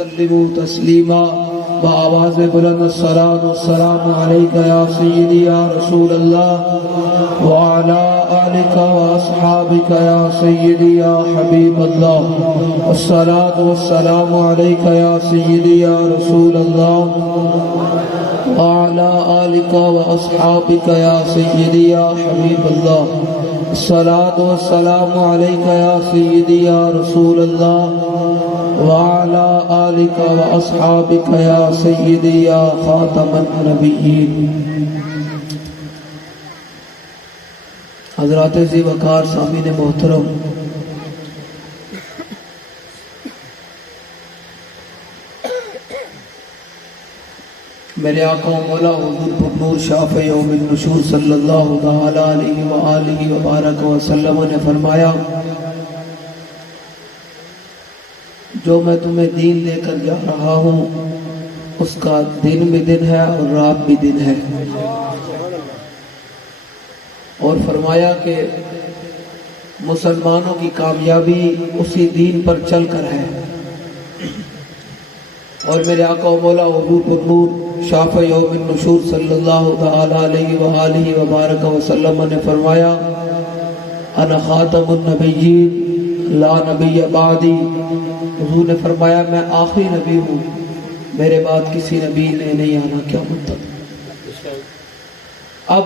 وسلموا تسلیما بآواز بلند الصلاۃ والسلام علیک یا سیدی یا رسول اللہ وعلی آلک واصحابک یا سیدی یا حبیب اللہ الصلاۃ والسلام علیک یا سیدی یا رسول اللہ وعلی آلک واصحابک یا سیدی یا حبیب اللہ الصلاۃ والسلام علیک یا سیدی یا رسول اللہ وعلی آلک واصحابک یا سیدی یا خاتم النبیین۔ حضرات ذی وقار سامعین محترم، میرے آقا و مولا حضور پرنور شافع یوم النشور صلی اللہ تعالی علیہ وآلہ وبارک وسلم نے فرمایا، جو میں تمہیں دین دے کر جا رہا ہوں اس کا دن بھی دن ہے اور رات بھی دن ہے، اور فرمایا کہ مسلمانوں کی کامیابی اسی دین پر چل کر ہے۔ اور میرے آقا و مولا حضور پرنور شافع یوم النشور صلی اللہ تعالی علیہ وآلہ وبارک وسلم نے فرمایا، انا خاتم النبیین لا نبی بعدی۔ حضور نے فرمایا میں آخری نبی ہوں، میرے بعد کسی نبی نے نہیں آنا قیامت تک۔ اب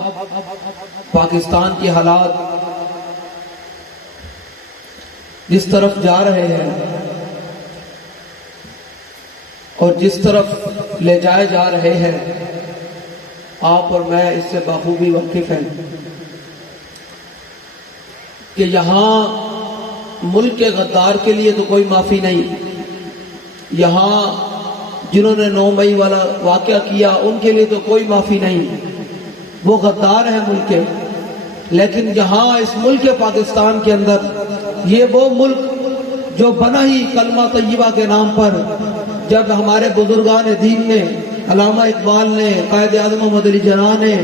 پاکستان کی حالات جس طرف جا رہے ہیں اور جس طرف لے جائے جا رہے ہیں، آپ اور میں اس سے بخوبی واقف ہیں کہ یہاں ملک کے غدار کے لیے تو کوئی معافی نہیں، یہاں جنہوں نے 9 مئی والا واقعہ کیا ان کے لیے تو کوئی معافی نہیں، وہ غدار ہیں ملک کے۔ لیکن یہاں اس ملک پاکستان کے اندر یہ وہ ملک جو بنا ہی کلمہ طیبہ کے نام پر، جب ہمارے بزرگان دین نے، علامہ اقبال نے، قائد اعظم محمد علی جناح نے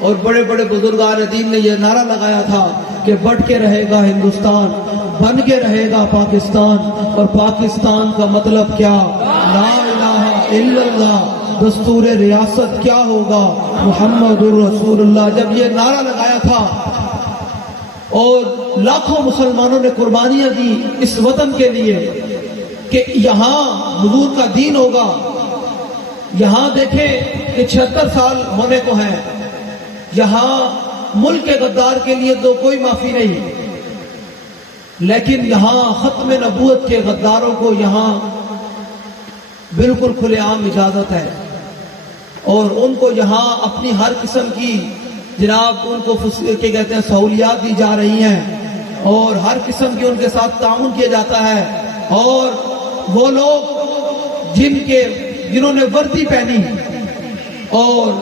اور بڑے بڑے بزرگان دین نے یہ نعرہ لگایا تھا کہ بٹ کے رہے گا ہندوستان، بن کے رہے گا پاکستان، اور پاکستان کا مطلب کیا؟ لا الہ الا اللہ، دستور ریاست کیا ہوگا؟ محمد الرسول اللہ۔ جب یہ نعرہ لگایا تھا اور لاکھوں مسلمانوں نے قربانیاں دی اس وطن کے لیے کہ یہاں حضور کا دین ہوگا، یہاں دیکھیں کہ 76 سال ہونے کو ہیں، یہاں ملک کے غدار کے لیے تو کوئی معافی نہیں، لیکن یہاں ختم نبوت کے غداروں کو یہاں بالکل کھلے عام اجازت ہے، اور ان کو یہاں اپنی ہر قسم کی جناب ان کو کیا کہتے ہیں سہولیات دی جا رہی ہیں، اور ہر قسم کی ان کے ساتھ تعاون کیا جاتا ہے۔ اور وہ لوگ جنہوں نے وردی پہنی اور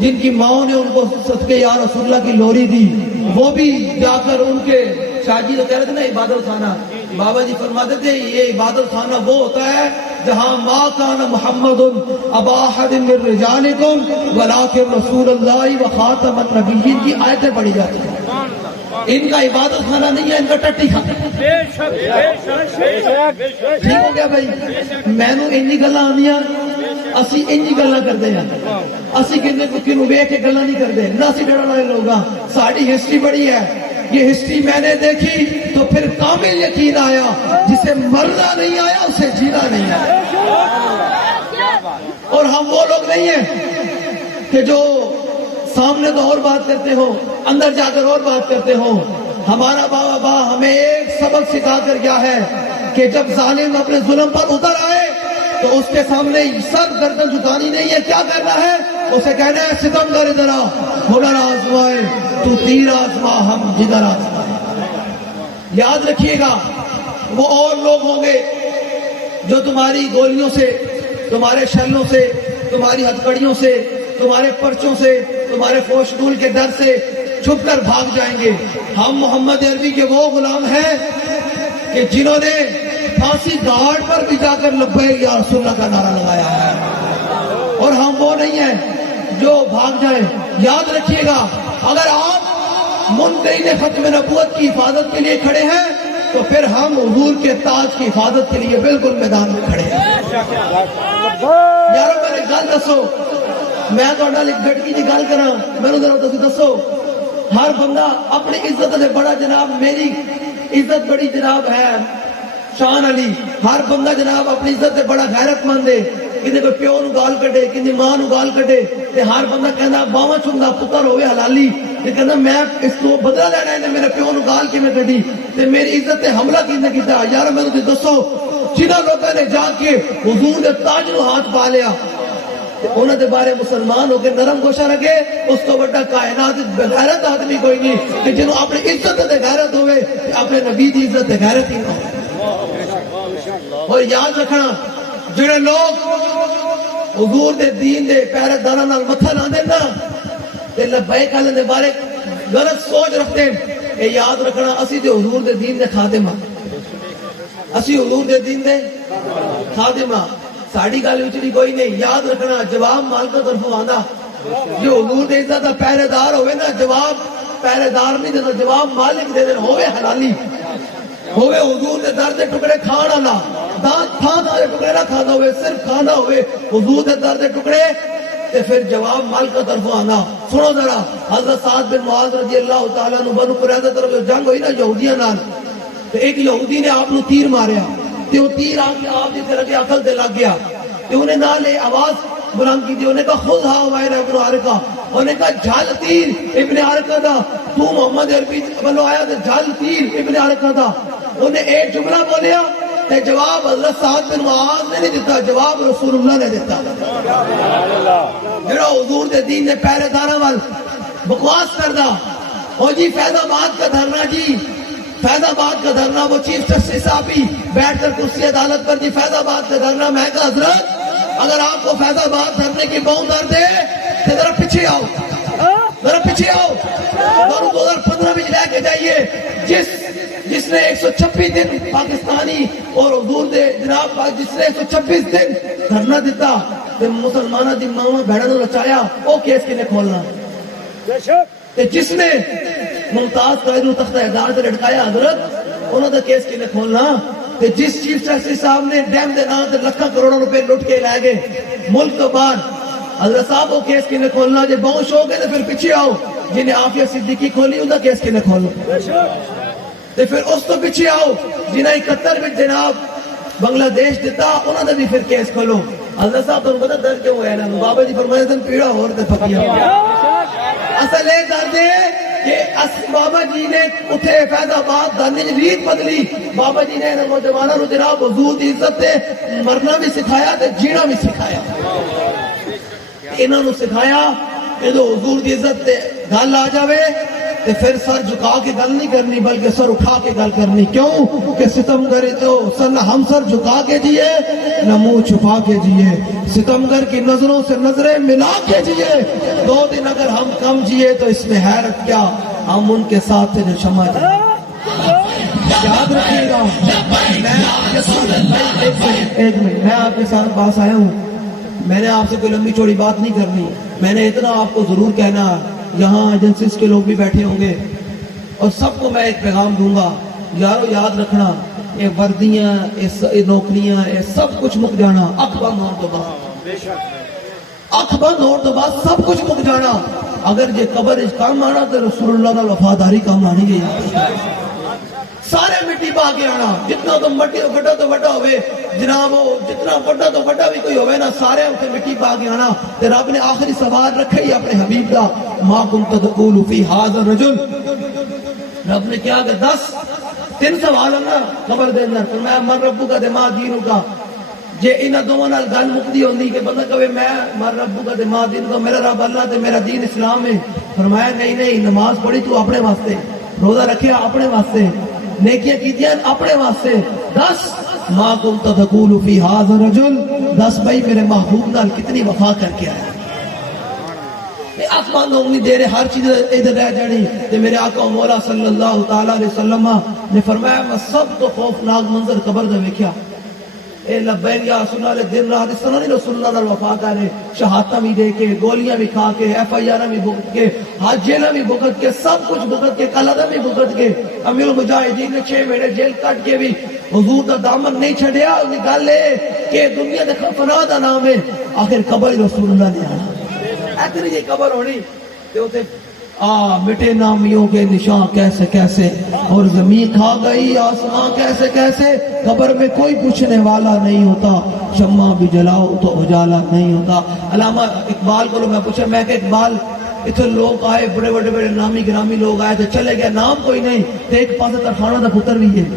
جن کی ماؤں نے ان کو صدقے یا رسول اللہ کی لوری دی، وہ بھی جا کر ان کے شاہجی تو کہہ رہے تھے نا عبادت خانہ، بابا جی فرماتے تھے یہ عبادت خانہ وہ ہوتا ہے جہاں ما کان محمد ابا احد من رجالکم ولکن رسول اللہ وخاتم النبیین کی آیتیں پڑھی جاتی ہیں۔ ان کا عبادت خانہ نہیں ہے، ان کا ٹٹی خانہ۔ ٹھیک ہو گیا بھائی، میں نو انہی گلاں آندیاں، اسی انہی گلاں کردے ہیں، اسی کنو ویکھ کے گلاں نہیں کردے، نہ اسی ڈر والے لوگ ہاں۔ ساری ہسٹری بڑی ہے، یہ ہسٹری میں نے دیکھی تو پھر کامل یقین آیا، جسے مرنا نہیں آیا اسے جینا نہیں آیا۔ اور ہم وہ لوگ نہیں ہیں کہ جو سامنے تو اور بات کرتے ہو، اندر جا کر اور بات کرتے ہو۔ ہمارا بابا ہمیں ایک سبق سکھا کر گیا ہے کہ جب ظالم اپنے ظلم پر اتر آئے تو اس کے سامنے سر گردن جھکانی نہیں ہے، کیا کرنا ہے؟ اسے کہنا ہے ستم گر ادھر آ، ہنر آزمائے تو تیر آزما ہم جدھر آزمائے۔ یاد رکھیے گا وہ اور لوگ ہوں گے جو تمہاری گولیوں سے، تمہارے شلوں سے، تمہاری ہتھکڑیوں سے، تمہارے پرچوں سے، تمہارے فوش ڈول کے ڈر سے چھپ کر بھاگ جائیں گے۔ ہم محمد عربی کے وہ غلام ہیں کہ جنہوں نے پھانسی گھاٹ پر بھی جا کر لبیک یا رسول اللہ کا نعرہ لگایا ہے، اور ہم وہ نہیں ہیں جو بھاگ جائیں۔ یاد رکھیے گا اگر آپ منکرین ختم نبوت کی حفاظت کے لیے کھڑے ہیں تو پھر ہم حضور کے تاج کی حفاظت کے لیے بالکل میدان میں کھڑے ہیں. یارو میرے گل دسو, میں تو گٹکی جی گل کرا, میرے ذرا دسو, ہر بندہ اپنی عزت سے بڑا جناب, میری عزت بڑی جناب ہے شان علی, ہر بندہ جناب اپنی عزت سے بڑا غیرت مند ہے. کسی کوئی پیو نو گال کٹے, کسی ماں نو گال کٹے, تے ہر بندہ کہنا باواں چوندا پتر ہوئے حلالی, تے کہنا میں اس کو بدلہ لینا ہے, میرے پیو نو گال کی میں کٹی تے میری عزت تے حملہ کینے کیتا. یار میں تو دسو جنہاں لوگوں نے جا کے حضور دے تاج نو ہاتھ پا لیا تے انہاں دے بارے مسلمان ہو کے نرم گوشہ رکھے, اس کو بڑا کائنات بغیرت آدمی کوئی نہیں کہ جنہوں اپنی عزت تے غیرت ہوئے اپنے نبی دی عزت تے غیرت ہی نہ ہو. اور یاد رکھنا جڑے لوگ حضور دے دین دے پہرے داراں نال متھا نہ دینا تے لبیک والے دے بارے غلط سوچ رکھتے ہیں, اے یاد رکھنا اسی تے حضور دے دین دے خادم ہاں, اسی حضور دے دین دے خادم ہاں. ساڑی گل وچ نہیں کوئی نہیں. یاد رکھنا جواب مالک کی طرفوں آندا, جو حضور دے عزت دا پہرے دار ہوئے نا, جواب پہرے دار نہیں دینا, جواب مالک دے دین ہوئے حلالی, ہوئے حضور دے در دے ٹکڑے کھان والا, دانت تھان دے ٹکڑے نہ کھانا ہوئے, صرف کھانا ہوئے حضور دے در دے ٹکڑے, تے پھر جواب مالک کی طرفوں آنا. سنو ذرا, حضرت سعد بن معاذ رضی اللہ تعالیٰ عنہ بنو قریظہ طرف جو جنگ ہوئی نا یہودیاں نال, تے ایک یہودی نے آپ نو تیر ماریا, تے وہ تیر آ کے آپ جس طرح کے عقل تے لگ گیا, تے انہیں نال آواز بلند کی تھی, انہیں کہا خود ہاں وائر ابن عارقہ, انہیں کہا جھل تیر ابن عارقہ دا, تو محمد عربی بنو آیا تے جھل تیر ابن عارقہ دا. انہیں ایک جملہ بولیا تے جواب حضرت سعد بن معاذ نے نہیں دیتا, جواب رسول اللہ نے دیتا. جڑا حضور دے دین دے پہرے داراں وال بکواس کردا, او جی فیض آباد کا دھرنا, جی فیض آباد کا دھرنا, وہ چیف جسٹس صاحب ہی بیٹھ کر کرسی عدالت پر, جی فیض آباد کا دھرنا. میں کہا حضرت اگر آپ کو فیض آباد دھرنے کی بہت درد ہے تو ذرا پیچھے آؤ, ذرا پیچھے آؤ, اور 2015 میں لے کے جائیے جس نے 126 دن پاکستانی اور حضور دے جناب, جس نے 126 دن دھرنا دیتا تے مسلمانہ دی ماں بہنوں نو رچایا, وہ کیس کنے کھولنا. تے جس نے ممتاز قائد نو تختہ اعدام تے لٹکایا حضرت, انہوں دا کیس کنے کھولنا. تے جس چیف جسٹس صاحب نے ڈیم دے نام تے لاکھاں کروڑوں روپے لٹ کے لے گئے ملک تو باہر, حضرت صاحب وہ کیس کنے کھولنا. جے بہت شوق ہے تو پھر پیچھے آؤ, جنہیں عافیہ صدیقی کھولی ان دا کیس کنے کھولنا. تے پھر اس تو پیچھے آؤ جنہیں 71 میں جناب بنگلہ دیش دیتا, انہوں نے بھی پھر کیس کھولو. حضرت صاحب تو پتہ درد کیوں ہے نا, بابا جی فرمائے دن پیڑا اور تے پکیا. اصل یہ درد ہے کہ بابا جی نے اتھے فیض آباد دھرنے کی ریت بدلی. بابا جی نے نوجوانوں کو جناب حضور دی عزت تے مرنا بھی سکھایا تے جینا بھی سکھایا. انہوں نے سکھایا کہ جو حضور دی عزت تے گل آ جاوے تے پھر سر جھکا کے گل نہیں کرنی بلکہ سر اٹھا کے گل کرنی. کیوں کہ ستمگر تو ہم سر جھکا کے جیے نہ منہ چھپا کے جیے, ستمگر کی نظروں سے نظریں ملا کے جیے. 2 دن اگر ہم کم جیے تو اس میں حیرت کیا, ہم ان کے ساتھ تھے جو شمع جائے. یاد رکھیے گا, میں آپ کے ساتھ پاس آیا ہوں, میں نے آپ سے کوئی لمبی چوڑی بات نہیں کرنی. میں نے اتنا آپ کو ضرور کہنا, یہاں ایجنسیز کے لوگ بھی بیٹھے ہوں گے اور سب کو میں ایک پیغام دوں گا. یارو یاد رکھنا, یہ وردیاں, یہ نوکریاں, یہ سب کچھ مک جانا. اکھ بند ہونے تو بعد, اکھ بند ہونے تو بعد سب کچھ مک جانا. اگر یہ قبر اس کام آنا تو رسول اللہ کا وفاداری کام آنی گئی. سارے مٹی پا کے آنا, جتنا تو مٹی تو وڈا ہوئے جناب, جتنا وڈا تو وڈا بھی کوئی ہوئے نا, سارے اتنے مٹی پا کے آنا. تے رب نے آخری سوال رکھے ہی اپنے حبیب دا, ما کنت تقول فی ھذا الرجل. رب نے کیا کہ 3 سوال ہونا خبر دے اندر. فرمایا من ربک تے ما دینک. جے انہاں دونوں نال گل مکدی ہوندی کہ بندہ کہے میں من ربک تے ما دینک, میرا رب اللہ تے میرا دین اسلام ہے. فرمایا نہیں, نماز پڑھی تو اپنے واسطے, روزہ رکھیا اپنے واسطے, نیکیاں کیتیاں اپنے واسطے. 10 ما کنت تقول فی ھذا الرجل, 10 بھائی میرے محبوب نال کتنی وفا کر کے آیا. آسمان دوں نہیں دے رہے, ہر چیز ادھر رہ جانی. تے میرے آقا و مولا صلی اللہ تعالیٰ علیہ وسلم نے فرمایا میں سب تو خوفناک منظر قبر دا ویکھیا. اے لبیک یا رسول اللہ دن رات اس طرح نہیں رسول اللہ نے وفا کرے شہادتیں بھی دے کے گولیاں بھی کھا کے ایف آئی آر بھی بھگت کے ہاتھ جیلیں بھی بھگت کے سب کچھ بھگت کے قلعہ بھی بھگت کے امیر المجاہدین نے 6 مہینے جیل کٹ کے بھی حضور دا دامن نہیں چھڑیا. گل لے کہ دنیا دے فنا دا نام ہے آخر قبر رسول اللہ نے آنا اتنی جی قبر ہونی تے اوتے مٹے نامیوں کے نشان کیسے کیسے اور زمین کھا گئی آسمان کیسے کیسے. قبر میں کوئی پوچھنے والا نہیں ہوتا شمع بھی جلاؤ تو اجالا نہیں ہوتا. علامہ اقبال کو میں پوچھا میں کہ اقبال اتنے لوگ آئے بڑے بڑے بڑے نامی گرامی لوگ آئے تو چلے گئے نام کوئی نہیں تو ایک پاسے ترخانہ دا پتر بھی ہے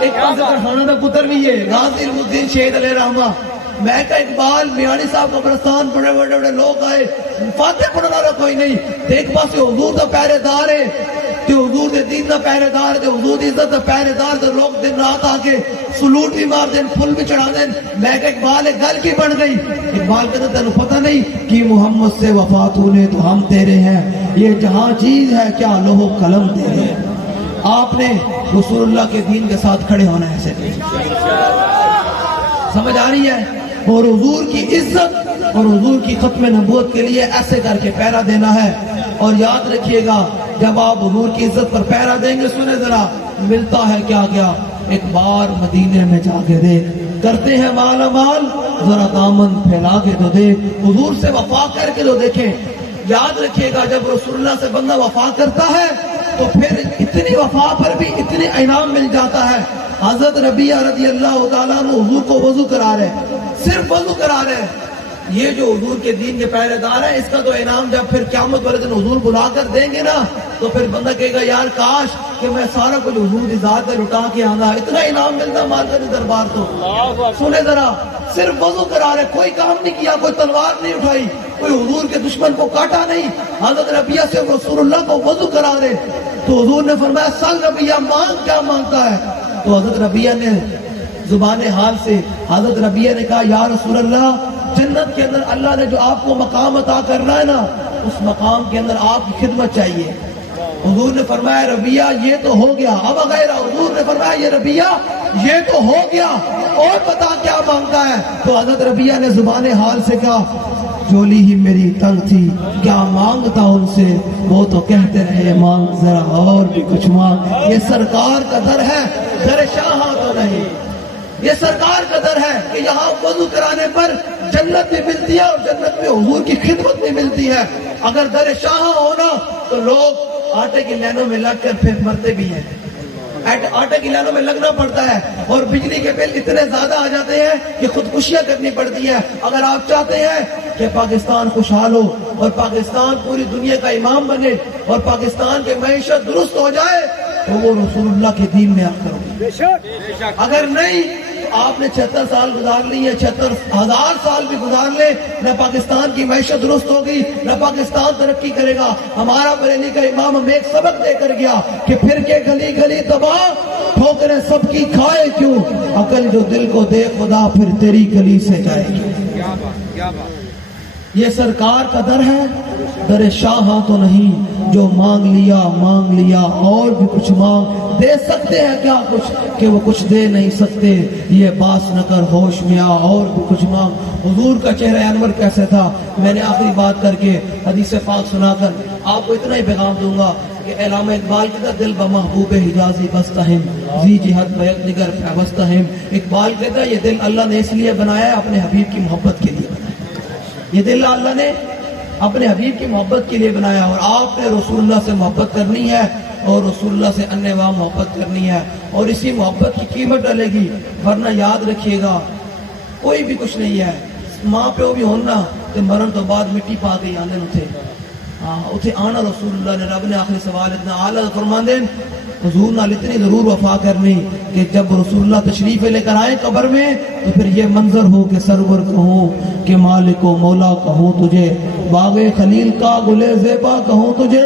ایک پاسے ترخانہ دا پتر بھی ہے غازی الدین شہید علیہ رحمہ. میں کہا اقبال میانی صاحب قبرستان بڑے بڑے بڑے لوگ آئے فاتح پڑھنے والا کوئی نہیں تو ایک پاسے حضور دا پہرے دار ہے کہ حضور دے دین دا پہرے دار ہے حضور دی عزت دا پہرے دار تو لوگ دن رات آکے سلوٹ بھی مار دیں پھول بھی چڑھا دیں. میں کہا اقبال ایک گل کی بن گئی. اقبال کہتا تینوں پتہ نہیں کہ محمد سے وفات ہونے تو ہم تیرے ہیں یہ جہاں چیز ہے کیا لوح و قلم تیرے ہیں. آپ نے رسول اللہ کے دین کے ساتھ کھڑے ہونا ہے ایسے سمجھ آ رہی ہے اور حضور کی عزت اور حضور کی ختم نبوت کے لیے ایسے کر کے پہرا دینا ہے. اور یاد رکھیے گا جب آپ حضور کی عزت پر پہرا دیں گے سنیں ذرا ملتا ہے کیا کیا. ایک بار مدینے میں جا کے دیکھ کرتے ہیں مالا مال ذرا دامن پھیلا کے تو دیکھ حضور سے وفا کر کے تو دیکھیں. یاد رکھیے گا جب رسول اللہ سے بندہ وفا کرتا ہے تو پھر اتنی وفا پر بھی اتنی انعام مل جاتا ہے. حضرت ربیعہ رضی اللہ تعالیٰ عنہ حضور کو وضو کرا رہے صرف وضو کرا رہے. یہ جو حضور کے دین کے پہرے دار ہیں اس کا تو انعام جب پھر قیامت والے دن حضور بلا کر دیں گے نا تو پھر بندہ کہے گا یار کاش کہ میں سارا کچھ حضور کی ذات پہ لٹا کے آنا اتنا انعام ملتا مالک کے دربار تو. سنے ذرا صرف وضو کرا رہے کوئی کام نہیں کیا کوئی تلوار نہیں اٹھائی کوئی حضور کے دشمن کو کاٹا نہیں. حضرت ربیعہ سے رسول اللہ کو وضو کرا رہے تو حضور نے فرمایا سل ربیعہ مانگ کیا مانگتا ہے. تو حضرت ربیعہ نے زبان حال سے حضرت ربیعہ نے کہا یا رسول اللہ جنت کے اندر اللہ نے جو آپ کو مقام عطا کرنا ہے نا اس مقام کے اندر آپ کی خدمت چاہیے. حضور نے فرمایا ربیعہ یہ تو ہو گیا اب غیرہ. حضور نے فرمایا یہ ربیعہ یہ تو ہو گیا اور بتا کیا مانگتا ہے. تو حضرت ربیعہ نے زبان حال سے کہا جولی ہی میری تنگ تھی کیا مانگتا ان سے وہ تو کہتے رہے مانگ ذرا اور بھی کچھ مانگ. یہ سرکار کا در ہے در شاہاں تو نہیں. یہ سرکار کا در ہے کہ یہاں وضو کرانے پر جنت بھی ملتی ہے اور جنت میں حضور کی خدمت بھی ملتی ہے. اگر در شاہاں ہونا تو لوگ آٹے کی لینوں میں لگ کر پھر مرتے بھی ہیں. آٹے کی لینوں میں لگنا پڑتا ہے اور بجلی کے بل اتنے زیادہ آ جاتے ہیں کہ خودکشیاں کرنی پڑتی ہیں. اگر آپ چاہتے ہیں کہ پاکستان خوشحال ہو اور پاکستان پوری دنیا کا امام بنے اور پاکستان کی معیشت درست ہو جائے تو وہ رسول اللہ کے دین میں آ کرو. اگر نہیں آپ نے 76 سال گزار لی ہے 76,000 سال بھی گزار لے نہ پاکستان کی معیشت درست ہوگی نہ پاکستان ترقی کرے گا. ہمارا بریلی کا امام ہمیں ایک سبق دے کر گیا کہ پھر کے گلی گلی تباہ ٹھوکریں سب کی کھائے کیوں عقل جو دل کو دے خدا پھر تیری گلی سے جائے کیوں. یہ سرکار کا در ہے در شاہاں تو نہیں. جو مانگ لیا اور بھی کچھ مانگ دے سکتے ہیں کیا کچھ کہ وہ کچھ دے نہیں سکتے. یہ باس نہ کر ہوش میں آ اور بھی کچھ مانگ. حضور کا چہرہ انور کیسے تھا میں نے آخری بات کر کے حدیث پاک سنا کر آپ کو اتنا ہی پیغام دوں گا کہ علامہ اقبال کہتا دل بمحبوب حجازی بستہم زی جہت بیک نگر پیوستہم. اقبال کہتا یہ دل اللہ نے اس لیے بنایا ہے اپنے حبیب کی محبت کے لیے بنایا. یہ دل اللہ نے اپنے حبیب کی محبت کے لیے بنایا اور آپ نے رسول اللہ سے محبت کرنی ہے اور رسول اللہ سے انواع محبت کرنی ہے اور اسی محبت کی قیمت ڈلے گی. ورنہ یاد رکھیے گا کوئی بھی کچھ نہیں ہے. ماں پیو بھی ہونا تو مرن تو بعد مٹی پا کے آنے اتنے آنا رسول اللہ نے رب نے آخری سوال اتنا اعلیٰ فرمان دیں حضور نال اتنی ضرور وفا کرنی کہ جب رسول اللہ تشریف لے کر آئے قبر میں تو پھر یہ منظر ہو کہ سرور کہوں کہ مالک و مولا کہوں تجھے باغ خلیل کا گلے زیبا کہوں تجھے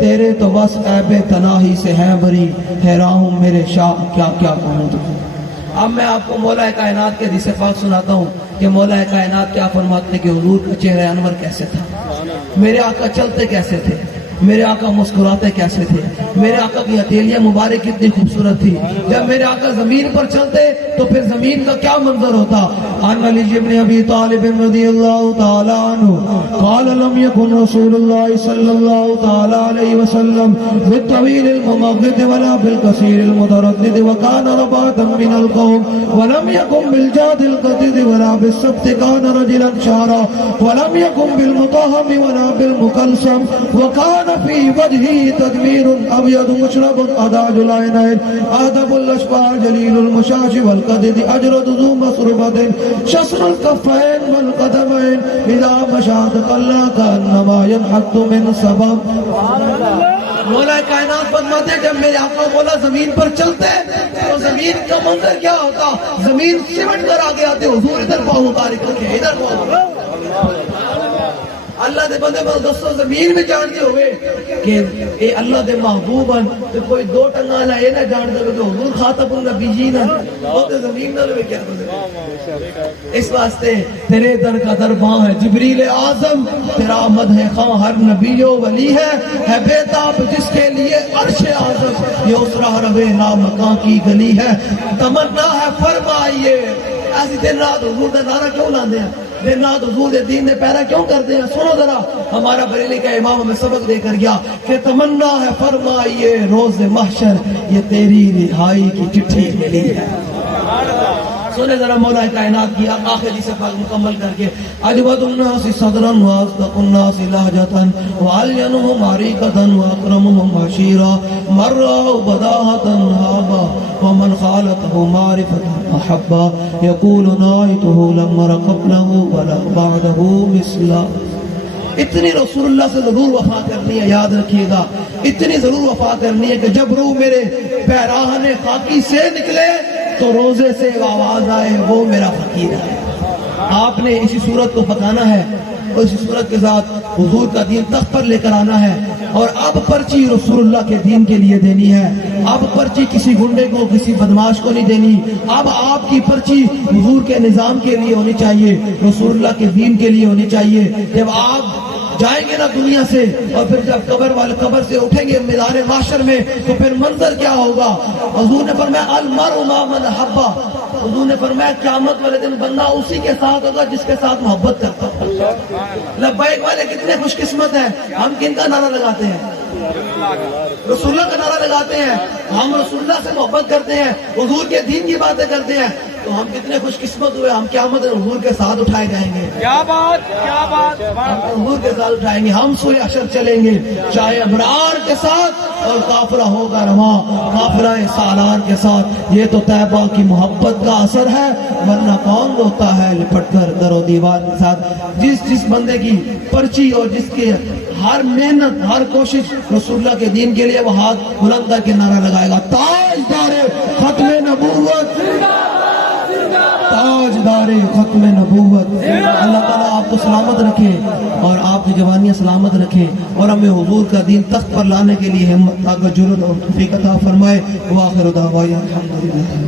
تیرے تو بس عیب تناہی سے ہے بری حیران ہوں میرے شاہ کیا کیا کہوں تجھے. اب میں آپ کو مولا کائنات کے حدیث پاک سناتا ہوں کہ مولا کائنات کیا فرماتے ہیں کہ حضور کا چہرہ انور کیسے تھا. میرے آقا چلتے کیسے تھے میرے آقا مسکراتے کیسے تھے, میرے آقا کی ہتھیلیاں مبارک کتنی خوبصورت تھی. جب میرے آقا زمین پر چلتے تو پھر زمین کا کیا منظر ہوتا. عن علی بن ابی طالب رضی اللہ تعالی عنہ قال لم يكن رسول الله صلی اللہ تعالی علیہ وسلم بالطویل الممغد ولا بالقصير المتردد وكان رباطا من القوم ولم يكن بالجاد القدد ولا بالسبت كان رجلا شعرا ولم يكن بالمطهم ولا بالمكلسم وكان في وجهه تدمير ابيض مشرب اداج العينين ادب الاشباه جليل المشاش والقدد اجرد ذو مسربة شسر الكفين والقدمين اذا مشى تقلى كانما ينحط من سبب. مولا کائنات فرماتے ہیں جب میرے آقا مولا زمین پر چلتے تو زمین کا منظر کیا ہوتا, زمین سمٹ کر آگے آتے, حضور ادھر پاؤں مبارک رکھے, ادھر پاؤں. اللہ دے بندے بس دوستو زمین میں جانتے ہوئے کہ اے اللہ دے محبوباً تو کوئی دو ٹنگا نہ اے نہ جانتے ہوئے کہ حضور خاطب النبیین وہ تو زمین نہ لوے کیا کرتے. اس واسطے تیرے در کا درباں ہے جبریل اعظم, تیرا مدح خواں ہر نبی و ولی ہے بیتاب جس کے لیے عرش اعظم, یہ اس راہ روے نامکاں کی گلی ہے, تمنا ہے فرمائیے. ایسی دن رات حضور دا نعرہ کیوں لاندے ہیں, دن رات حضور دے دین دے پیرا کیوں کرتے ہیں. سنو ذرا, ہمارا بریلی کا امام ہمیں سبق دے کر گیا کہ تمنا ہے فرمائیے روز محشر یہ تیری رہائی کی چٹھی ملی ہے. سنے ذرا مولا کائنات کی آخری صفحہ مکمل کر کے. اجود الناس صدرا واصدق الناس لہجتا وعلینهم عریقتا واکرمهم عشیرا مرہ بداہتا ہابا ومن خالته معرفتا احبا یقول نائته لم مر قبله ولا بعده مثلا. اتنی رسول اللہ سے ضرور وفا کرنی ہے, یاد رکھیے گا, اتنی ضرور وفا کرنی ہے کہ جب روح میرے پیراہن خاکی سے نکلے تو روزے سے آواز آئے وہ میرا فقیر ہے. آپ نے اسی صورت کو پکانا ہے اور اسی صورت کے ساتھ حضور کا دین تخت پر لے کر آنا ہے. اور اب پرچی رسول اللہ کے دین کے لیے دینی ہے, اب پرچی کسی گنڈے کو کسی بدماش کو نہیں دینی. اب آپ کی پرچی حضور کے نظام کے لیے ہونی چاہیے, رسول اللہ کے دین کے لیے ہونی چاہیے. جب آپ جائیں گے نا دنیا سے اور پھر جب قبر والے قبر سے اٹھیں گے میدان محشر میں تو پھر منظر کیا ہوگا. حضور نے فرمایا المرء مع من احب, حضور نے فرمایا قیامت والے دن بندہ اسی کے ساتھ ہوگا جس کے ساتھ محبت کرتا ہے. لبیک والے کتنے خوش قسمت ہیں, ہم کن کا نعرہ لگاتے ہیں, رسول اللہ کا نعرہ لگاتے ہیں, ہم رسول اللہ سے محبت کرتے ہیں, حضور کے دین کی باتیں کرتے ہیں, تو ہم کتنے خوش قسمت ہوئے, ہم قیامت حضور کے ساتھ اٹھائے جائیں گے. کیا بات, کیا بات, ہم حضور کے ساتھ اٹھائیں گے, ہم سوئے حشر چلیں گے چاہے ابرار کے ساتھ اور کافرہ ہوگا رواں کافرہ سالار کے ساتھ. یہ تو طیبہ کی محبت کا اثر ہے, ورنہ کون روتا ہے لپٹ کر در و دیوار کے ساتھ. جس بندے کی پرچی اور جس کے ہر محنت ہر کوشش رسول اللہ کے دین کے لیے, وہ ہاتھ بلند کر کے نعرہ لگائے گا تاجدار ختم نبوت, تاجدار ختم نبوت. اللہ تعالیٰ آپ کو سلامت رکھے اور آپ کی جوانیاں سلامت رکھے اور ہمیں حضور کا دین تخت پر لانے کے لیے ہمت طاقت جرأت اور توفیق عطا فرمائے. وآخر دعوانا الحمدللہ.